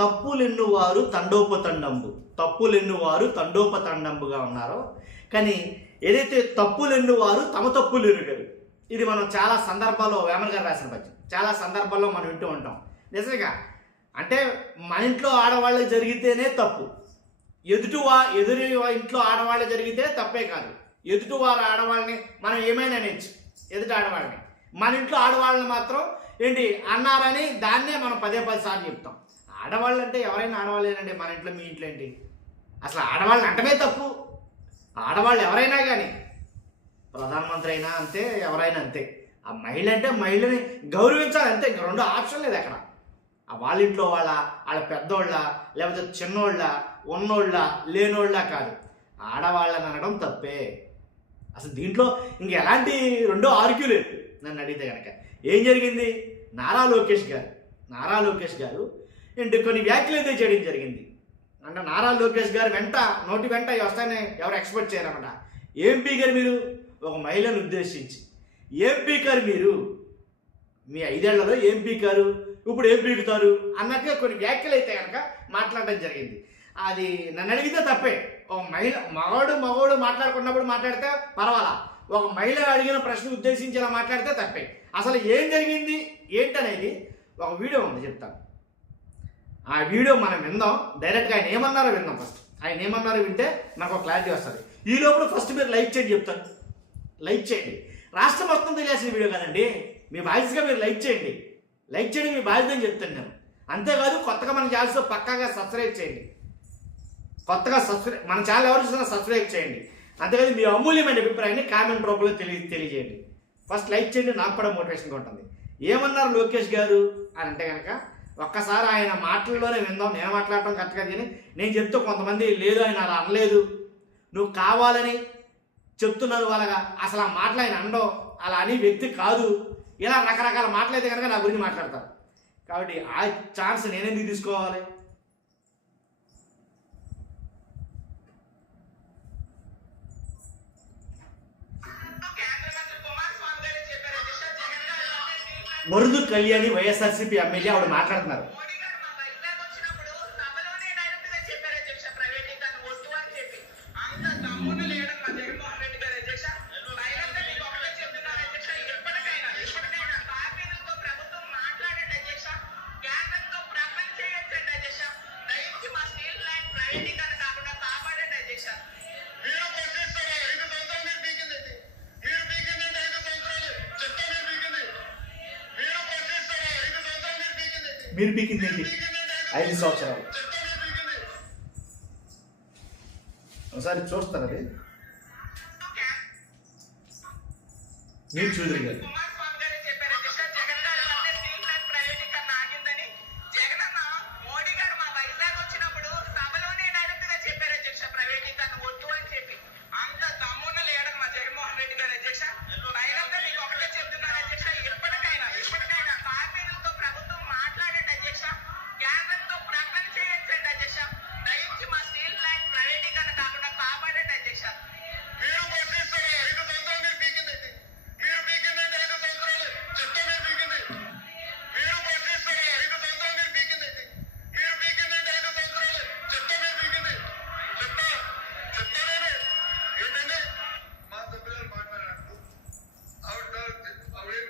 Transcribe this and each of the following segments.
తప్పులెన్నువారు తండోపతండంబు, తప్పులెన్నువారు తండోపతండంబుగా ఉన్నారో, కానీ ఏదైతే తప్పులెన్నువారు తమ తప్పులు ఎరుగరు. ఇది మనం చాలా సందర్భాల్లో వేమన గారు రాసిన పద్యం, చాలా సందర్భాల్లో మనం వింటూ ఉంటాం. నిజంగా అంటే మన ఇంట్లో ఆడవాళ్ళకి జరిగితేనే తప్పు, ఎదురు ఇంట్లో ఆడవాళ్ళు జరిగితే తప్పే కాదు. ఎదుటివారు ఆడవాళ్ళని మనం ఏమైనా అనొచ్చు, ఎదుటి ఆడవాళ్ళని. మన ఇంట్లో ఆడవాళ్ళని మాత్రం ఏంటి అన్నారని దాన్నే మనం 10 సార్లు చెప్తాం. ఆడవాళ్ళు అంటే ఎవరైనా ఆడవాళ్ళేనండి. మన ఇంట్లో మీ ఇంట్లో ఏంటి అసలు ఆడవాళ్ళని అంటమే తప్పు. ఆడవాళ్ళు ఎవరైనా కానీ, ప్రధానమంత్రి అయినా అంతే, ఎవరైనా అంతే. ఆ మహిళ అంటే మహిళని గౌరవించాలి అంతే, ఇంక 2 ఆప్షన్ లేదు అక్కడ. వాళ్ళ ఇంట్లో వాళ్ళ పెద్దోళ్ళ, లేకపోతే చిన్నోళ్ళ, ఉన్నోళ్ళ, లేనోళ్ళ కాదు, ఆడవాళ్ళని అనడం తప్పే. అసలు దీంట్లో ఇంక ఎలాంటి 2 ఆర్గ్యూ లేదు నన్ను అడిగితే కనుక. ఏం జరిగింది? నారా లోకేష్ గారు ఏంటి కొన్ని వ్యాఖ్యలు అయితే చేయడం జరిగింది. అంటే నారా లోకేష్ గారు నోటి వెంట వస్తాయని ఎవరు ఎక్స్పెక్ట్ చేయరన్నమాట. ఏం పీకారు మీరు? ఒక మహిళను ఉద్దేశించి ఏం పీకారు మీరు? మీ 5 ఏళ్లలో ఏం పీకారు, ఇప్పుడు ఏం పీకుతారు అన్నట్టుగా కొన్ని వ్యాఖ్యలు అయితే కనుక మాట్లాడడం జరిగింది. అది నన్ను అడిగితే తప్పే. ఒక మహిళ మగవాడు మాట్లాడుకున్నప్పుడు మాట్లాడితే పర్వాలా, ఒక మహిళ అడిగిన ప్రశ్న ఉద్దేశించి ఇలా మాట్లాడితే తప్పే. అసలు ఏం జరిగింది ఏంటనేది ఒక వీడియో ఉంది, చెప్తాను. ఆ వీడియో మనం విందాం. డైరెక్ట్గా ఆయన ఏమన్నారో విందాం. ఫస్ట్ ఆయన ఏమన్నారో వింటే నాకు ఒక క్లారిటీ వస్తుంది. ఈ లోపల ఫస్ట్ మీరు లైక్ చేయండి, చెప్తాను. లైక్ చేయండి. రాష్ట్రం మొత్తం తెలియాల్సిన వీడియో కదండి, మీ బాధ్యతగా మీరు లైక్ చేయండి. లైక్ చేయడం మీ బాధ్యత అని చెప్తాను నేను. అంతేకాదు కొత్తగా మన ఛానల్స్లో పక్కాగా సబ్స్క్రైబ్ చేయండి. మన ఛానల్ ఎవరు చూసినా సబ్స్క్రైబ్ చేయండి. అంతేకాదు మీ అమూల్యమైన అభిప్రాయాన్ని కామెంట్ రూపంలో తెలియజేయండి. ఫస్ట్ లైక్ చేయండి, నాకు కూడా మోటివేషన్గా ఉంటుంది. ఏమన్నారు లోకేష్ గారు అని అంటే కనుక ఒక్కసారి ఆయన మాటల్లోనే విందాం. నేను మాట్లాడటం కరెక్ట్ కాదు, కానీ నేను చెప్తే కొంతమంది లేదు ఆయన అలా అనలేదు, నువ్వు కావాలని చెప్తున్నారు వాళ్ళగా, అసలు ఆ మాటలు ఆయన అనడం, అలా అని వ్యక్తి కాదు, ఇలా రకరకాల మాటలు అయితే కనుక నా గురించి మాట్లాడతారు. కాబట్టి ఆ ఛాన్స్ నేనెందుకు తీసుకోవాలి? మరుదు కళ్యాణి వైఎస్ఆర్సీపీ ఎమ్మెల్యే ఆవిడ మాట్లాడుతున్నారు. మీరు పీకింది ఏంటి? 5 సంవత్సరాలు. ఒకసారి చూస్తారు, అది మీరు చూద్దరు గారు.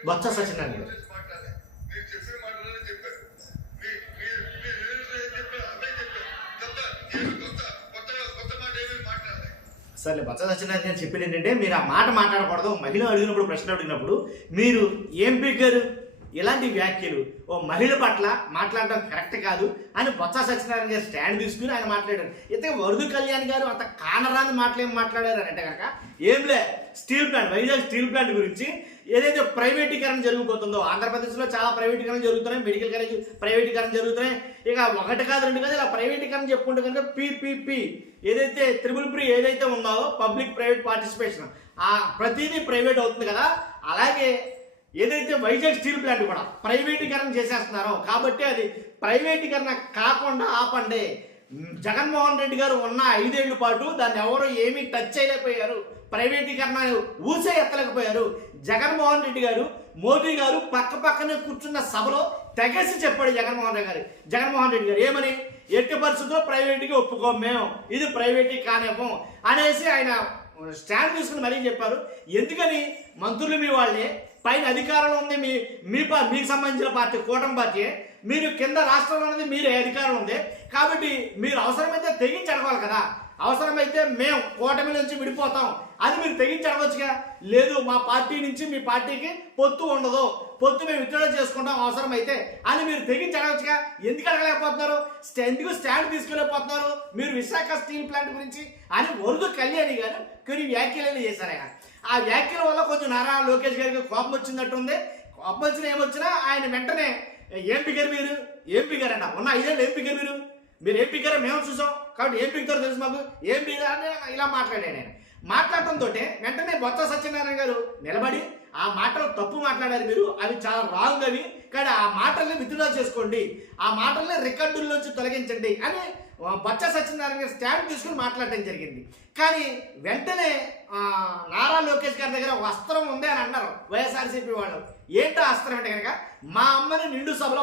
బొత్స సత్యనారాయణ గారు సరే, బొత్స సత్యనారాయణ గారు చెప్పింది ఏంటంటే, మీరు ఆ మాట మాట్లాడకూడదు. మహిళ అడిగినప్పుడు, ప్రశ్న అడిగినప్పుడు మీరు ఏం పీకారు, ఇలాంటి వ్యాఖ్యలు ఓ మహిళ పట్ల మాట్లాడడం కరెక్ట్ కాదు అని బొత్స సత్యనారాయణ గారు స్టాండ్ తీసుకుని ఆయన మాట్లాడారు. అయితే వరదు కళ్యాణ్ గారు అంత కానరాని మాటలు ఏం మాట్లాడారు అంటే కనుక, ఏంలే steel plant, Vizag steel plant గురించి ఏదైతే ప్రైవేటీకరణ జరిగిపోతుందో, ఆంధ్రప్రదేశ్లో చాలా ప్రైవేటీకరణ జరుగుతున్నాయి, మెడికల్ కాలేజ్ ప్రైవేటీకరణ జరుగుతున్నాయి. ఇక 1 కాదు 2 కాదు ఇలా ప్రైవేటీకరణ చెప్పుకుంటే కనుక PPP ఏదైతే త్రిబుల్ ఏదైతే ఉందో, పబ్లిక్ ప్రైవేట్ పార్టిసిపేషన్, ఆ ప్రతిదీ ప్రైవేట్ అవుతుంది కదా. అలాగే ఏదైతే వైజాగ్ స్టీల్ ప్లాంట్ కూడా ప్రైవేటీకరణ చేసేస్తున్నారో, కాబట్టి అది ప్రైవేటీకరణ కాకుండా ఆపండి. జగన్మోహన్ రెడ్డి గారు ఉన్న 5 ఏళ్ల పాటు దాన్ని ఎవరు ఏమీ టచ్ చేయలేకపోయారు, ప్రైవేటీకరణ ఊసే ఎత్తలేకపోయారు. జగన్మోహన్ రెడ్డి గారు, మోదీ గారు పక్కనే కూర్చున్న సభలో తెగేసి చెప్పాడు జగన్మోహన్ రెడ్డి గారు ఏమని, ఎట్టి పరిస్థితుల్లో ప్రైవేట్కి ఒప్పుకోం మేము, ఇది ప్రైవేటీ కానివ్వం అనేసి ఆయన స్టాండ్ తీసుకుని మరీ చెప్పారు. ఎందుకని మంత్రులు మీ వాళ్ళే, పైన అధికారంలో ఉంది మీకు సంబంధించిన పార్టీ కూటమి పార్టీ, మీరు కింద రాష్ట్రంలో ఉన్నది మీరే అధికారం ఉంది కాబట్టి మీరు అవసరమైతే తెగించి అడగాలి కదా. అవసరమైతే మేము కూటమి నుంచి విడిపోతాం అది మీరు తెగించి అడగొచ్చుగా. లేదు మా పార్టీ నుంచి మీ పార్టీకి పొత్తు ఉండదు, పొత్తు మేము విత్డ్రా చేసుకుంటాం అవసరమైతే అని మీరు తెగించి అడగొచ్చుగా. ఎందుకు అడగలేకపోతున్నారు? ఎందుకు స్టాండ్ తీసుకోలేకపోతున్నారు? మీరు విశాఖ స్టీల్ ప్లాంట్ గురించి అని వరదు కళ్యాణి గారు కొన్ని వ్యాఖ్యలు చేశారు. ఆయన ఆ వ్యాఖ్యల వల్ల కొంచెం నారా లోకేష్ గారికి కోపం వచ్చినట్టుంది. కోపం వచ్చినా ఏమొచ్చినా ఆయన వెంటనే ఏం పిగారు మీరు, ఏం పిగారంట, ఉన్న 5 ఏళ్ళు ఏం పిగారు మీరు ఏం పిగారో మేము చూసాం కాబట్టి ఏం పిగుతారో తెలుసు మాకు, ఏం పిగారు అని ఇలా మాట్లాడాడు. ఆయన మాట్లాడటంతో వెంటనే బొత్స సత్యనారాయణ గారు నిలబడి ఆ మాటలు తప్పు మాట్లాడారు మీరు, అవి చాలా రాంగ్ అవి, కానీ ఆ మాటల్ని విత్డ్రా చేసుకోండి, ఆ మాటల్ని రికార్డుల్లోంచి తొలగించండి అని బొత్స సత్యనారాయణ గారు స్టాండ్ తీసుకుని మాట్లాడడం జరిగింది. కానీ వెంటనే నారా లోకేష్ గారి దగ్గర ఒక అస్త్రం ఉంది అని అన్నారు వైఎస్ఆర్సీపీ వాళ్ళు. ఏంటో అస్త్రం అంటే కనుక మా అమ్మని నిండు సభలో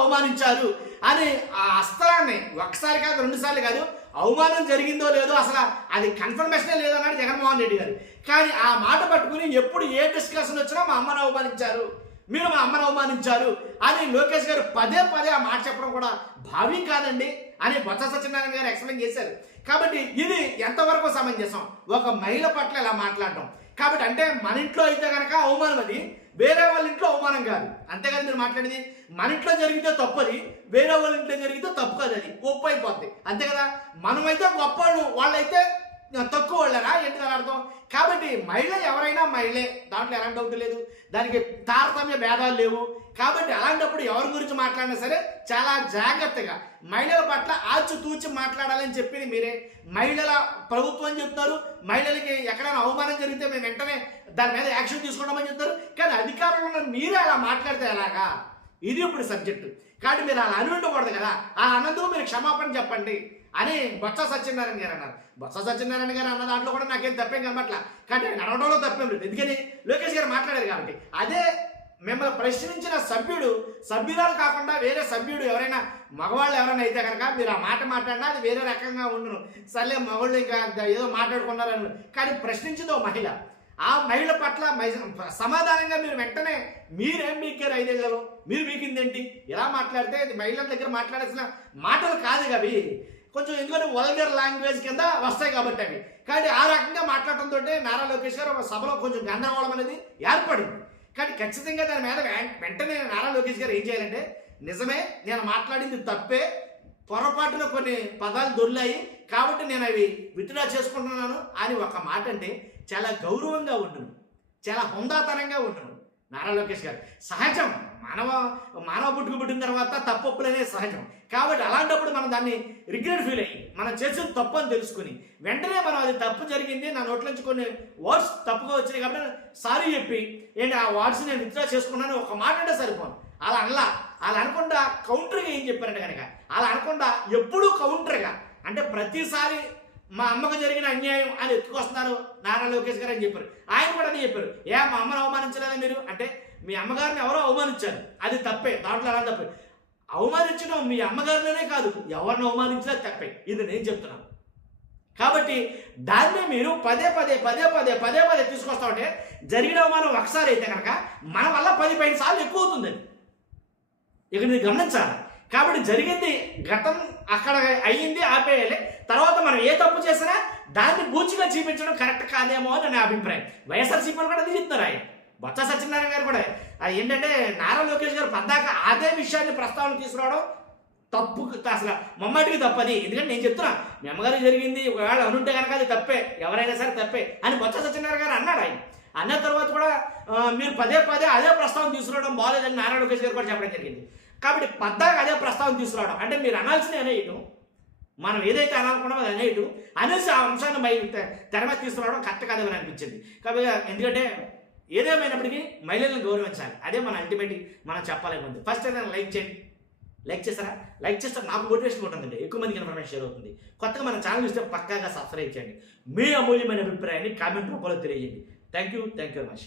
అవమానించారు అని ఆ అస్త్రాన్ని ఒకసారి కాదు 2 సార్లు కాదు, అవమానం జరిగిందో లేదో అసలు అది కన్ఫర్మేషనే లేదన్నాడు జగన్మోహన్ రెడ్డి గారు. కానీ ఆ మాట పట్టుకుని ఎప్పుడు ఏ డిస్కషన్ వచ్చినా మా అమ్మని అవమానించారు, మీరు మా అమ్మను అవమానించారు అని లోకేష్ గారు పదే ఆ మాట చెప్పడం కూడా భావ్యం కాదండి అని బొత్స సత్యనారాయణ గారు ఎక్స్ప్లెయిన్ చేశారు. కాబట్టి ఇది ఎంతవరకు సమంజసం ఒక మహిళ పట్ల ఇలా మాట్లాడటం. కాబట్టి అంటే మన ఇంట్లో అయితే కనుక అవమానం, అది వేరే వాళ్ళ ఇంట్లో అవమానం కాదు. అంతేకాదు మీరు మాట్లాడేది మన ఇంట్లో జరిగితే తప్పది, వేరే వాళ్ళ ఇంట్లో జరిగితే తప్పు కాదు, అది గొప్ప అయిపోద్ది అంతే కదా. మనమైతే గొప్పవాళ్ళు, వాళ్ళైతే తక్కువ వాళ్ళనా ఏంటి దాని అర్థం. కాబట్టి మహిళ ఎవరైనా మహిళే, దాంట్లో ఎలాంటి డౌట్ లేదు, దానికి తారతమ్య భేదాలు లేవు. కాబట్టి అలాంటప్పుడు ఎవరి గురించి మాట్లాడినా సరే చాలా జాగ్రత్తగా మహిళల పట్ల ఆచితూచి మాట్లాడాలని చెప్పింది మీరే. మహిళల ప్రభుత్వం చెప్తారు, మహిళలకి ఎక్కడైనా అవమానం జరిగితే మేము వెంటనే దాని మీద యాక్షన్ తీసుకుంటామని చెప్తారు. కానీ అధికారంలో ఉన్న మీరే అలా మాట్లాడితే ఎలాగా, ఇది ఇప్పుడు సబ్జెక్టు. కాబట్టి మీరు అలా అని ఉండకూడదు కదా, ఆ అన్నందుకు మీరు క్షమాపణ చెప్పండి అని బొత్స సత్యనారాయణ గారు అన్నారు. బొత్స సత్యనారాయణ గారు అన్న దాంట్లో కూడా నాకేం తప్పేం కనబట్ల, కానీ నడవడంలో తప్పేం లేదు, ఎందుకని లోకేష్ గారు మాట్లాడారు కాబట్టి. అదే మిమ్మల్ని ప్రశ్నించిన సభ్యురాలు కాకుండా వేరే సభ్యుడు ఎవరైనా మగవాళ్ళు ఎవరైనా అయితే కనుక మీరు ఆ మాట మాట్లాడినా అది వేరే రకంగా ఉండును. సర్లే మగవాళ్ళు ఇంకా ఏదో మాట్లాడుకున్నారని, కానీ ప్రశ్నించింది ఓ మహిళ. ఆ మహిళ పట్ల సమాధానంగా మీరు వెంటనే మీరేం మీకారు 5 ఏళ్లలో, మీరు మీకిందేంటి ఇలా మాట్లాడితే అది మహిళల దగ్గర మాట్లాడాల్సిన మాటలు కాదు అవి, కొంచెం ఎందుకంటే వల్గర్ లాంగ్వేజ్ కింద వస్తాయి కాబట్టి అవి. కాబట్టి ఆ రకంగా మాట్లాడటంతో నారా లోకేష్ గారు ఒక సభలో కొంచెం గందరగోళం అనేది ఏర్పడింది. కానీ ఖచ్చితంగా దాని మీద వెంటనే నారా లోకేష్ గారు ఏం చేయాలంటే, నిజమే నేను మాట్లాడింది తప్పే, పొరపాటున కొన్ని పదాలు దొర్లాయి కాబట్టి నేను అవి విత్డ్రా చేసుకుంటున్నాను అని ఒక మాట అంటే చాలా గౌరవంగా ఉంటుంది, చాలా హుందాతనంగా ఉంటుంది నారా లోకేష్ గారు. సహజం, మానవ పుట్టిన తర్వాత తప్పొప్పులు అనేది సహజం. కాబట్టి అలాంటప్పుడు మనం దాన్ని రిగ్రెట్ ఫీల్ అయ్యి మనం చేసిన తప్పు అని తెలుసుకుని వెంటనే మనం అది తప్పు జరిగింది, నా నోట్ల నుంచి కొన్ని వర్డ్స్ తప్పుగా వచ్చినాయి కాబట్టి సారీ చెప్పి ఏంటి ఆ వర్డ్స్ నేను విత్డ్రా చేసుకున్నాను ఒక మాట అంటే సరిపోను. అలా అనకుండా కౌంటర్గా ఏం చెప్పారంటే కనుక, అలా అనకుండా ఎప్పుడూ కౌంటర్గా, అంటే ప్రతిసారి మా అమ్మకు జరిగిన అన్యాయం అని ఎత్తుకొస్తున్నారు నారా లోకేష్ గారు అని చెప్పారు. ఆయన కూడా అని చెప్పారు, మా అమ్మను అవమానించలేదా మీరు అంటే, మీ అమ్మగారిని ఎవరో అవమానించారు, అది తప్పే, దాంట్లో అలా తప్పే. అవమానించడం మీ అమ్మగారినే కాదు, ఎవరిని అవమానించినా తప్పే, ఇది నేను చెప్తున్నాను. కాబట్టి దాన్ని మీరు పదే పదే తీసుకొస్తా ఉంటే జరిగిన అవమానం ఒకసారి అయితే కనుక మన వల్ల 10 సార్లు ఎక్కువ అవుతుంది. ఇక మీరు గమనించాలి. కాబట్టి జరిగింది గతం, అక్కడ అయ్యింది, ఆపేయాలి. తర్వాత మనం ఏ తప్పు చేసినా దాన్ని బూచిగా చూపించడం కరెక్ట్ కాదేమో అని నా అభిప్రాయం. వైఎస్ఆర్సీపీ కూడా అది చెప్తున్నారు. ఆయన బొత్స సత్యనారాయణ గారు కూడా ఏంటంటే నారా లోకేష్ గారు పద్దాక అదే విషయాన్ని ప్రస్తావన తీసుకురావడం తప్పు, అసలు మమ్మటికి తప్పది. ఎందుకంటే నేను చెప్తున్నా, మీ అమ్మగారికి జరిగింది ఒకవేళ అనుంటే కనుక అది తప్పే, ఎవరైనా సరే తప్పే అని బొత్స సత్యనారాయణ గారు అన్నాడు. ఆయన అన్న తర్వాత కూడా మీరు పదే అదే ప్రస్తావన తీసుకురావడం బాగాలేదని నారా లోకేష్ గారు కూడా చెప్పడం జరిగింది. కాబట్టి పద్దాక అదే ప్రస్తావన తీసుకురావడం అంటే మీరు అనాల్సింది అనేయటం, మనం ఏదైతే అనాలనుకున్నామో అది అనేయటం అనేసి ఆ అంశాన్ని తెర మీద తీసుకురావడం కరెక్ట్ కాదేమని అనిపించింది. కాబట్టి ఎందుకంటే ఏదేమైనప్పటికీ మహిళలను గౌరవించాలి, అదే మన అల్టిమేట్ మనం చెప్పాలి. ఫస్ట్ ఏదైనా లైక్ చేయండి. లైక్ చేస్తారా? లైక్ చేస్తే నాకు మోటివేషన్ ఉంటుందండి, ఎక్కువ మందికి ఇన్ఫర్మేషన్ షేర్ అవుతుంది. కొత్తగా మన ఛానల్ చూస్తే పక్కాగా సబ్స్క్రైబ్ చేయండి. మీ అమూల్యమైన అభిప్రాయాన్ని కామెంట్ రూపంలో తెలియజేయండి. Thank you very much.